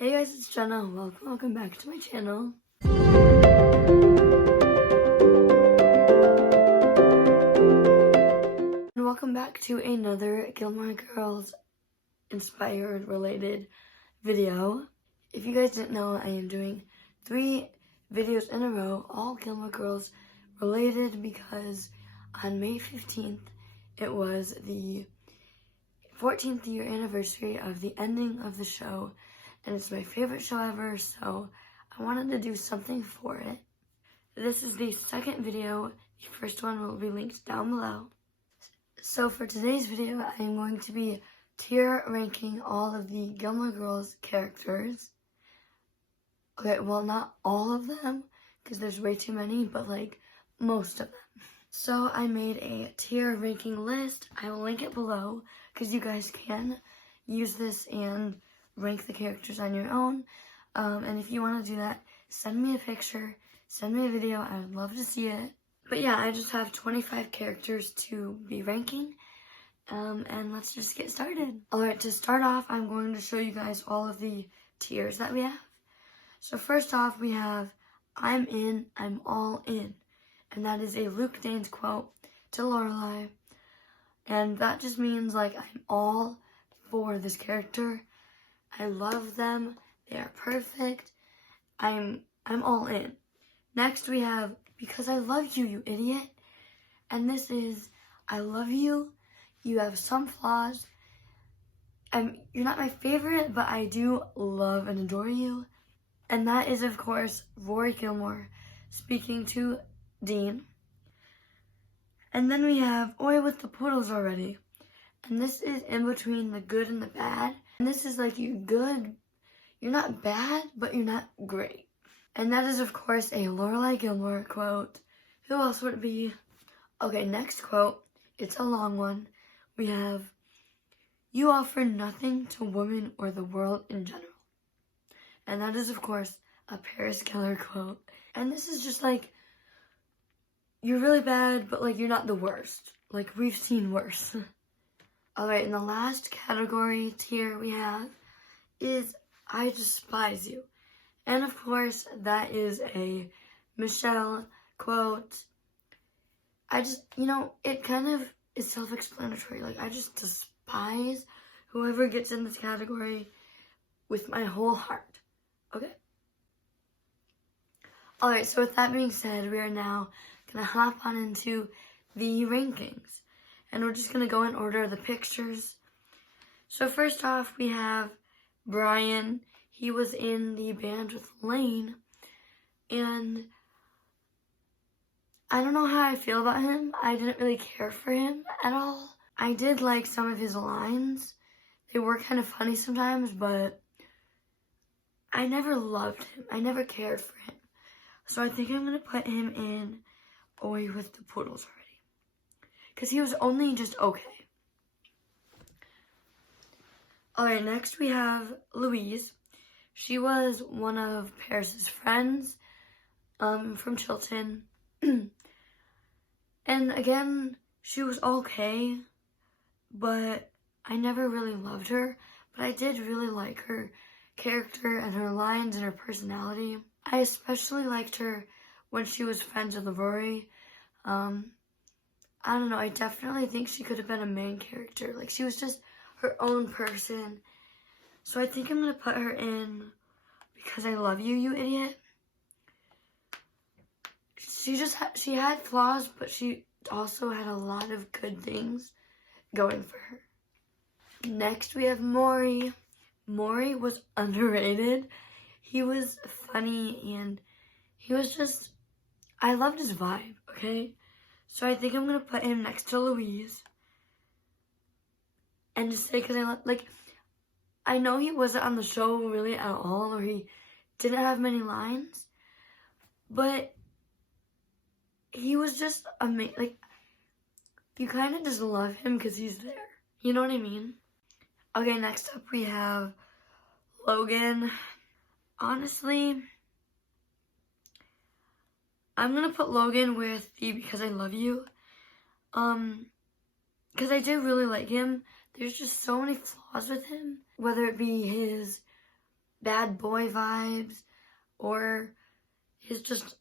Hey guys, it's Jena. Welcome back to my channel. And welcome back to another Gilmore Girls inspired related video. If you guys didn't know, I am doing 3 videos in a row, all Gilmore Girls related, because on May 15th, it was the 14th year anniversary of the ending of the show. And it's my favorite show ever, so I wanted to do something for it. This is the second video. The first one will be linked down below. So for today's video, I am going to be tier ranking all of the Gilmore Girls characters. Okay, well, not all of them, because there's way too many, but like most of them. So I made a tier ranking list. I will link it below, because you guys can use this and rank the characters on your own. And if you want to do that, send me a picture, send me a video. I would love to see it. But yeah, I just have 25 characters to be ranking. And let's just get started. Alright, to start off, I'm going to show you guys all of the tiers that we have. So first off, we have I'm in, I'm all in. And that is a Luke Danes quote to Lorelei. And that just means like I'm all for this character. I love them. They are perfect. I'm all in. Next we have Because I Love You, You Idiot. And this is I love you. You have some flaws. You're not my favorite, but I do love and adore you. And that is, of course, Rory Gilmore speaking to Dean. And then we have Oi with the poodles already. And this is in between the good and the bad. And this is like you're good, you're not bad, but you're not great. And that is, of course, a Lorelei Gilmore quote. Who else would it be? Okay, next quote. It's a long one. We have, you offer nothing to women or the world in general. And that is, of course, a Paris Keller quote. And this is just like, you're really bad, but like you're not the worst. Like we've seen worse. Alright, and the last category tier we have is I despise you. And of course, that is a Michelle quote. It kind of is self-explanatory. Like, I just despise whoever gets in this category with my whole heart. Okay? Alright, so with that being said, we are now going to hop on into the rankings. And we're just going to go in order of the pictures. So first off, we have Brian. He was in the band with Lane. And I don't know how I feel about him. I didn't really care for him at all. I did like some of his lines. They were kind of funny sometimes, but I never loved him. I never cared for him. So I think I'm going to put him in Oi with the Poodles already. Because he was only just okay. Alright, next we have Louise. She was one of Paris's friends from Chilton. And again, she was okay, but I never really loved her. But I did really like her character and her lines and her personality. I especially liked her when she was friends with Rory. I don't know, I definitely think she could have been a main character. Like, she was just her own person. So I think I'm going to put her in Because I Love You, You Idiot. She had flaws, but she also had a lot of good things going for her. Next, we have Maury. Maury was underrated. He was funny, and he was just, I loved his vibe, okay? So I think I'm going to put him next to Louise. And just say, because I know he wasn't on the show really at all, or he didn't have many lines. But he was just amazing. Like, you kind of just love him because he's there. You know what I mean? Okay, next up we have Logan. Honestly, I'm going to put Logan with the Because I Love You. Because I do really like him. There's just so many flaws with him. Whether it be his bad boy vibes or his just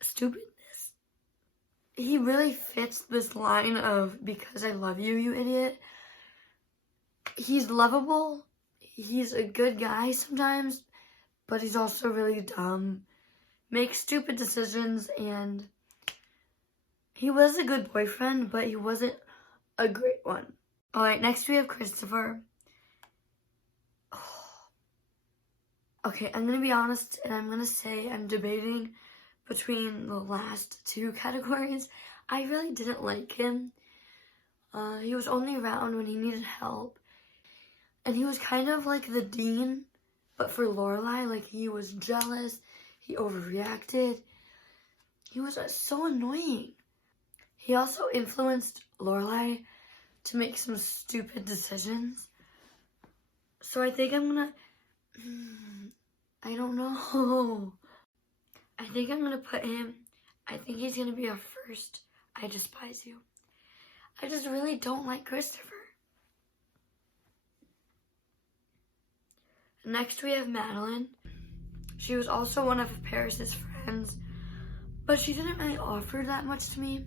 stupidness. He really fits this line of because I love you, you idiot. He's lovable. He's a good guy sometimes, but he's also really dumb. Makes stupid decisions, and he was a good boyfriend, but he wasn't a great one. Alright, next we have Christopher. Okay, I'm gonna be honest, and I'm gonna say I'm debating between the last two categories. I really didn't like him. He was only around when he needed help. And he was kind of like the dean, but for Lorelei. Like, he was jealous, he overreacted. He was so annoying. He also influenced Lorelei to make some stupid decisions. So I think I'm gonna... I don't know. I think I'm gonna put him... I think he's gonna be our first I Despise You. I just really don't like Christopher. Next we have Madeline. She was also one of Paris's friends, but she didn't really offer that much to me.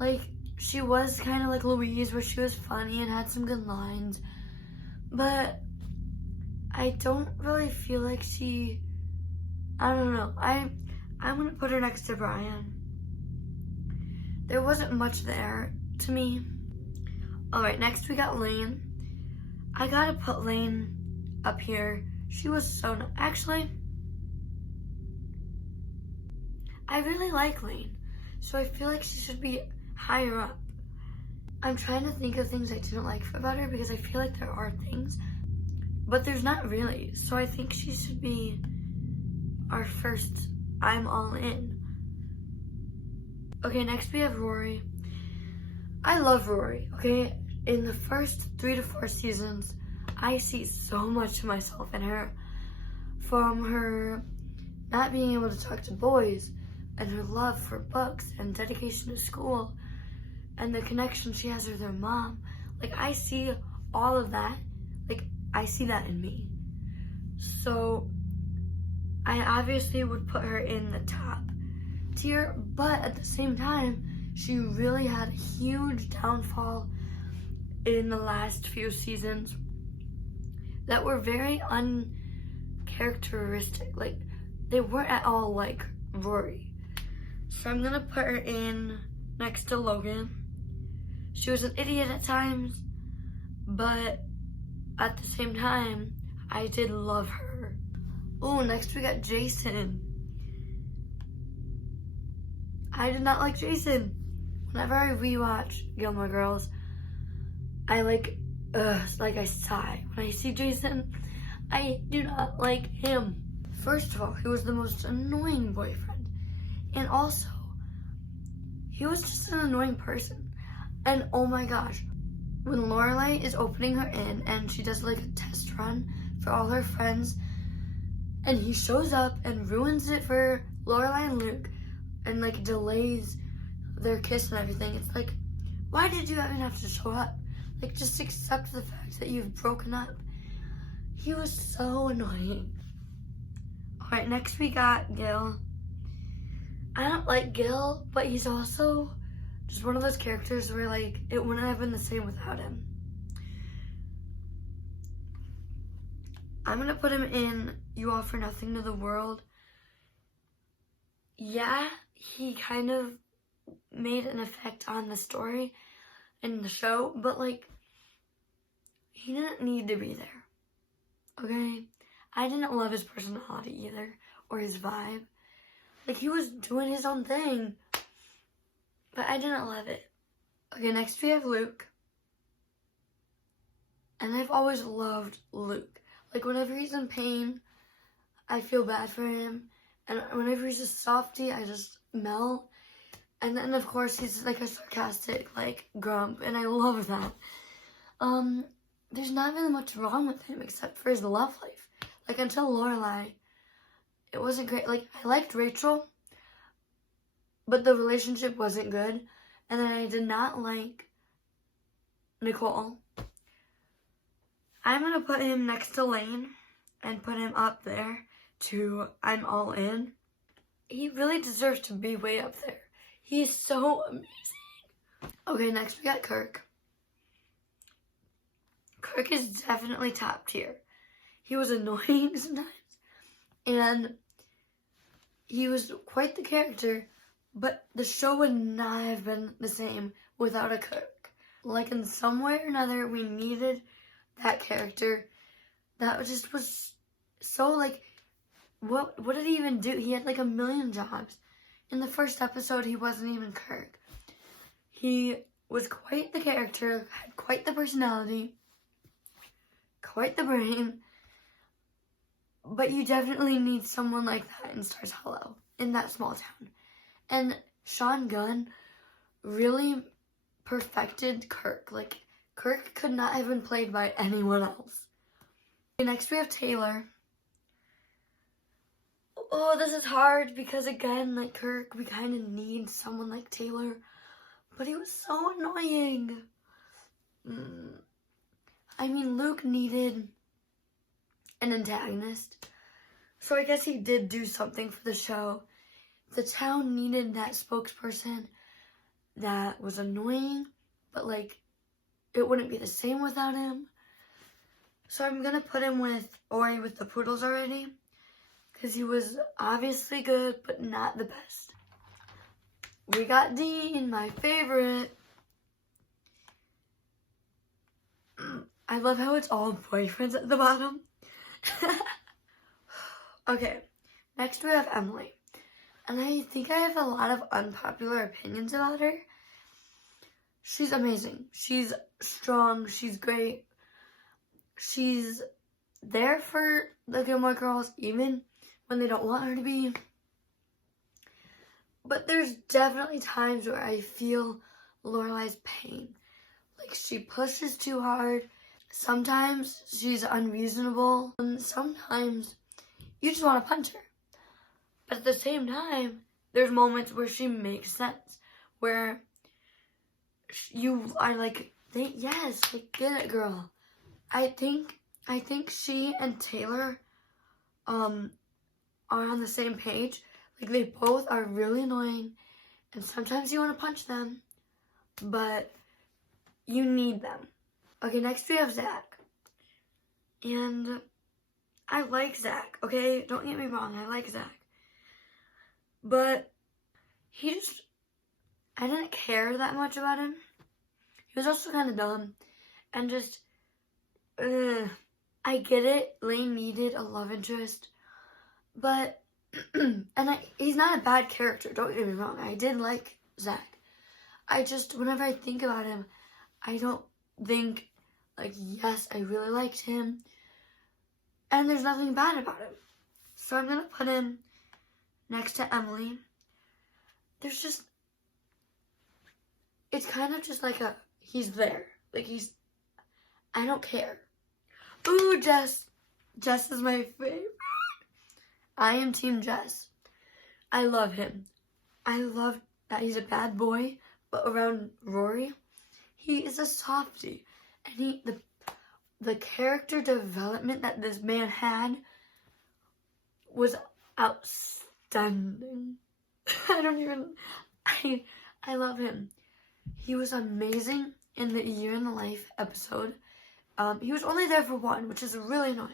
Like, she was kind of like Louise, where she was funny and had some good lines, but I don't really feel like she... I don't know. I'm gonna put her next to Brian. There wasn't much there to me. Alright, next we got Lane. I gotta put Lane up here. She was so nice. Actually, I really like Lane, so I feel like she should be higher up. I'm trying to think of things I didn't like about her because I feel like there are things, but there's not really. So I think she should be our first I'm all in. Okay, next we have Rory. I love Rory, okay? In the first 3 to 4 seasons, I see so much of myself in her. From her not being able to talk to boys, and her love for books and dedication to school, and the connection she has with her mom. Like, I see all of that. Like, I see that in me. So, I obviously would put her in the top tier, but at the same time, she really had a huge downfall in the last few seasons that were very uncharacteristic. Like, they weren't at all like Rory. So I'm gonna put her in next to Logan. She was an idiot at times, but at the same time, I did love her. Oh, next we got Jason. I did not like Jason. Whenever I rewatch Gilmore Girls, I I sigh. When I see Jason, I do not like him. First of all, he was the most annoying boyfriend. And also, he was just an annoying person. And oh my gosh, when Lorelei is opening her in and she does like a test run for all her friends, and he shows up and ruins it for Lorelei and Luke and like delays their kiss and everything, it's like, why did you even have to show up? Like, just accept the fact that you've broken up. He was so annoying. Alright, next we got Gail. I don't like Gail, but he's also just one of those characters where, like, it wouldn't have been the same without him. I'm gonna put him in You Offer Nothing to the World. Yeah, he kind of made an effect on the story in the show, but, like, he didn't need to be there, okay? I didn't love his personality either, or his vibe. Like, he was doing his own thing, but I didn't love it. Okay, next we have Luke. And I've always loved Luke. Like, whenever he's in pain, I feel bad for him. And whenever he's a softie, I just melt. And then, of course, he's like a sarcastic, like, grump, and I love that. There's not really much wrong with him except for his love life. Like, until Lorelei, it wasn't great. Like, I liked Rachel, but the relationship wasn't good. And then I did not like Nicole. I'm gonna put him next to Lane. and put him up there to I'm all in. He really deserves to be way up there. He is so amazing. Okay, next we got Kirk. Kirk is definitely top tier. He was annoying sometimes, and he was quite the character, but the show would not have been the same without a Kirk. Like, in some way or another, we needed that character. That just was so, like, what did he even do? He had like a million jobs. In the first episode, he wasn't even Kirk. He was quite the character, had quite the personality, quite the brain, but you definitely need someone like that in Stars Hollow, in that small town. And Sean Gunn really perfected Kirk. Like, Kirk could not have been played by anyone else. Next we have Taylor. Oh, this is hard because, again, like Kirk, we kind of need someone like Taylor. But he was so annoying. I mean, Luke needed an antagonist. So I guess he did do something for the show. The town needed that spokesperson that was annoying, but like, it wouldn't be the same without him. So I'm gonna put him with Ori with the Poodles already, because he was obviously good, but not the best. We got Dean, my favorite. I love how it's all boyfriends at the bottom. Okay, next we have Emily. And I think I have a lot of unpopular opinions about her. She's amazing. She's strong. She's great. She's there for the Gilmore Girls, even when they don't want her to be. But there's definitely times where I feel Lorelei's pain. Like, she pushes too hard. Sometimes she's unreasonable. And sometimes you just want to punch her. But at the same time, there's moments where she makes sense. Where you are like, yes, like, get it, girl. I think she and Taylor are on the same page. Like, they both are really annoying, and sometimes you want to punch them, but you need them. Okay, next we have Zach. And I like Zach, okay? Don't get me wrong, I like Zach. But I didn't care that much about him. He was also kind of dumb, and just, I get it, Lane needed a love interest, but he's not a bad character, don't get me wrong. I did like Zach. I just, whenever I think about him, I don't think, like, yes, I really liked him. And there's nothing bad about him. So I'm going to put him next to Emily. There's just, it's kind of just like he's there. Like, I don't care. Ooh, Jess. Jess is my favorite. I am Team Jess. I love him. I love that he's a bad boy, but around Rory, he is a softie. And the character development that this man had was outstanding. I love him. He was amazing in the Year in the Life episode. He was only there for one, which is really annoying.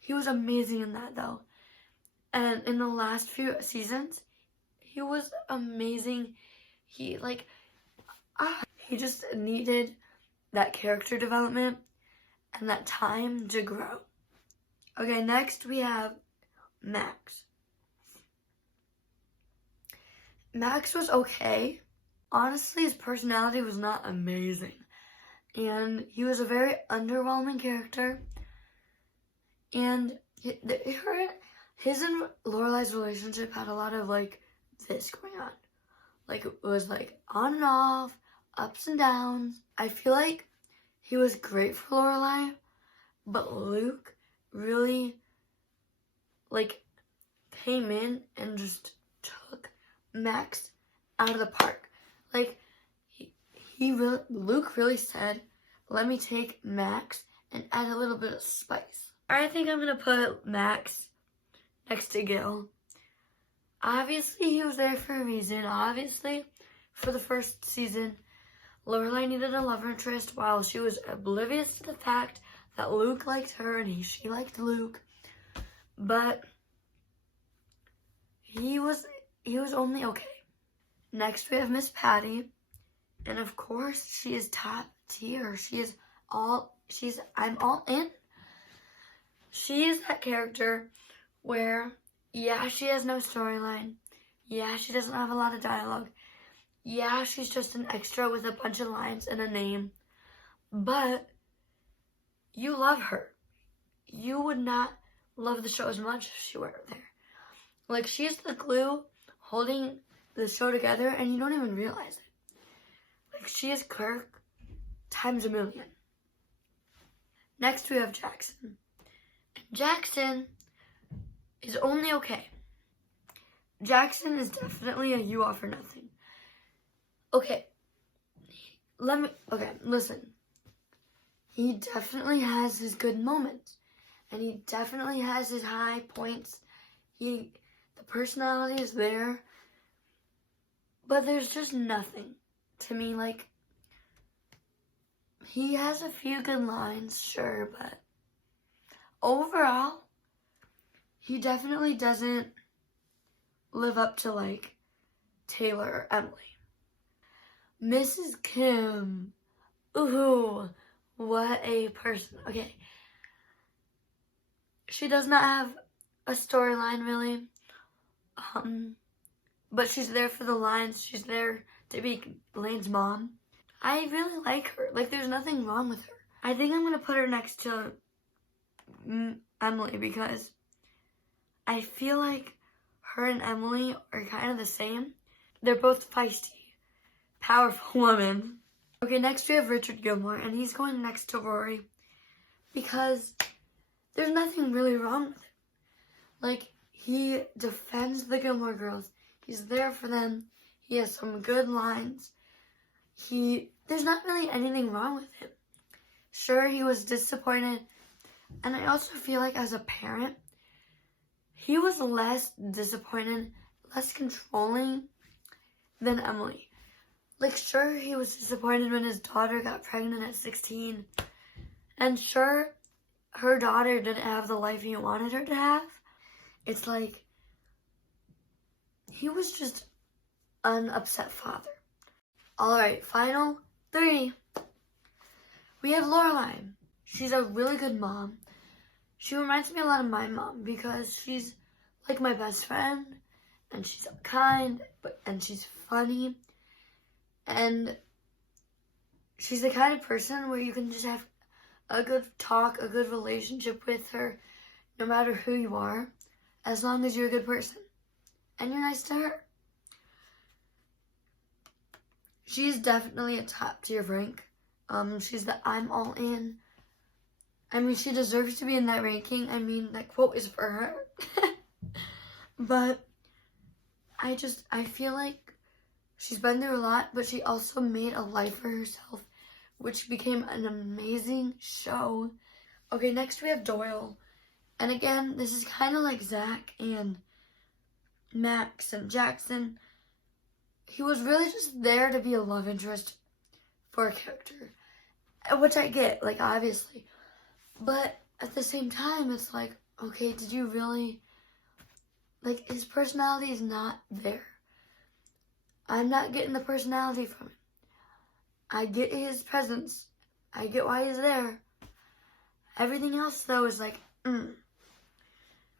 He was amazing in that, though. And in the last few seasons, he was amazing. He just needed that character development and that time to grow. Okay, next we have Max. Max was okay. Honestly, his personality was not amazing. And he was a very underwhelming character. And his and Lorelei's relationship had a lot of, like, this going on. Like, it was, like, on and off, ups and downs. I feel like he was great for Lorelei, but Luke really, like, came in and just took Max out of the park. Like, Luke really said, let me take Max and add a little bit of spice. I think I'm gonna put Max next to Gail. Obviously, he was there for a reason. Obviously, for the first season, Lorelei needed a love interest while she was oblivious to the fact that Luke liked her and she liked Luke. But he was only okay. Next, we have Miss Patty. And of course, she is top tier. I'm all in. She is that character where, yeah, she has no storyline. Yeah, she doesn't have a lot of dialogue. Yeah, she's just an extra with a bunch of lines and a name. But you love her. You would not love the show as much if she weren't there. Like, she's the glue holding the show together, and you don't even realize it. Like, she is Kirk times a million. Next, we have Jackson. And Jackson is only okay. Jackson is definitely a you offer nothing. Okay, listen. He definitely has his good moments. And he definitely has his high points. The personality is there. But there's just nothing to me. Like, he has a few good lines, sure, but overall, he definitely doesn't live up to, like, Taylor or Emily. Mrs. Kim. Ooh, what a person. Okay. She does not have a storyline, really. But she's there for the lines. She's there to be Lane's mom. I really like her. Like, there's nothing wrong with her. I think I'm going to put her next to Emily because I feel like her and Emily are kind of the same. They're both feisty, powerful women. Okay, next we have Richard Gilmore, and he's going next to Rory because there's nothing really wrong with it. Like, he defends the Gilmore Girls. He's there for them. He has some good lines. There's not really anything wrong with him. Sure, he was disappointed. And I also feel like as a parent, he was less disappointed, less controlling than Emily. Like, sure, he was disappointed when his daughter got pregnant at 16. And sure, her daughter didn't have the life he wanted her to have. It's like, he was just an upset father. Alright, final 3. We have Lorelei. She's a really good mom. She reminds me a lot of my mom because she's like my best friend, and she's kind, and she's funny, and she's the kind of person where you can just have a good talk, a good relationship with her, no matter who you are, as long as you're a good person, and you're nice to her. She's definitely a top tier rank. She's the I'm all in. I mean, she deserves to be in that ranking. I mean, that quote is for her. But I feel like she's been through a lot, but she also made a life for herself, which became an amazing show. Okay, next we have Doyle. And again, this is kind of like Zach and Max and Jackson. He was really just there to be a love interest for a character, which I get, like, obviously. But at the same time, it's like, okay, did you really, like, his personality is not there. I'm not getting the personality from him. I get his presence. I get why he's there. Everything else, though, is like,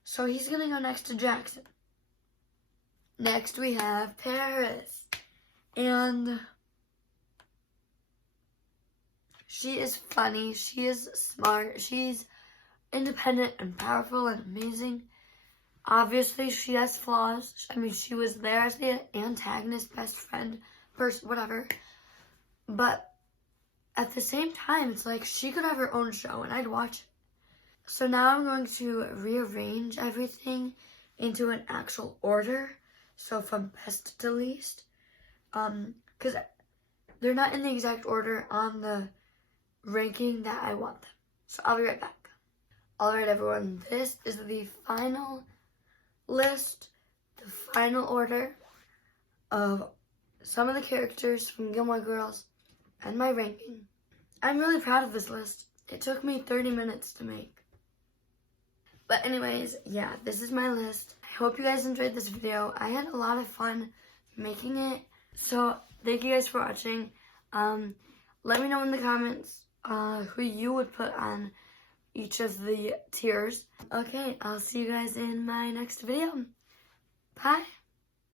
So he's going to go next to Jackson. Next, we have Paris. And she is funny. She is smart. She's independent and powerful and amazing. Obviously, she has flaws. I mean, she was there as the antagonist, best friend, person, whatever. But at the same time, it's like she could have her own show and I'd watch it. So now I'm going to rearrange everything into an actual order. So from best to least. Because they're not in the exact order on the ranking that I want them. So I'll be right back. Alright everyone, this is the final list, the final order of some of the characters from Gilmore Girls and my ranking. I'm really proud of this list. It took me 30 minutes to make. But anyways, yeah, this is my list. I hope you guys enjoyed this video. I had a lot of fun making it. So thank you guys for watching. Let me know in the comments who you would put on each of the tiers. Okay, I'll see you guys in my next video. Bye.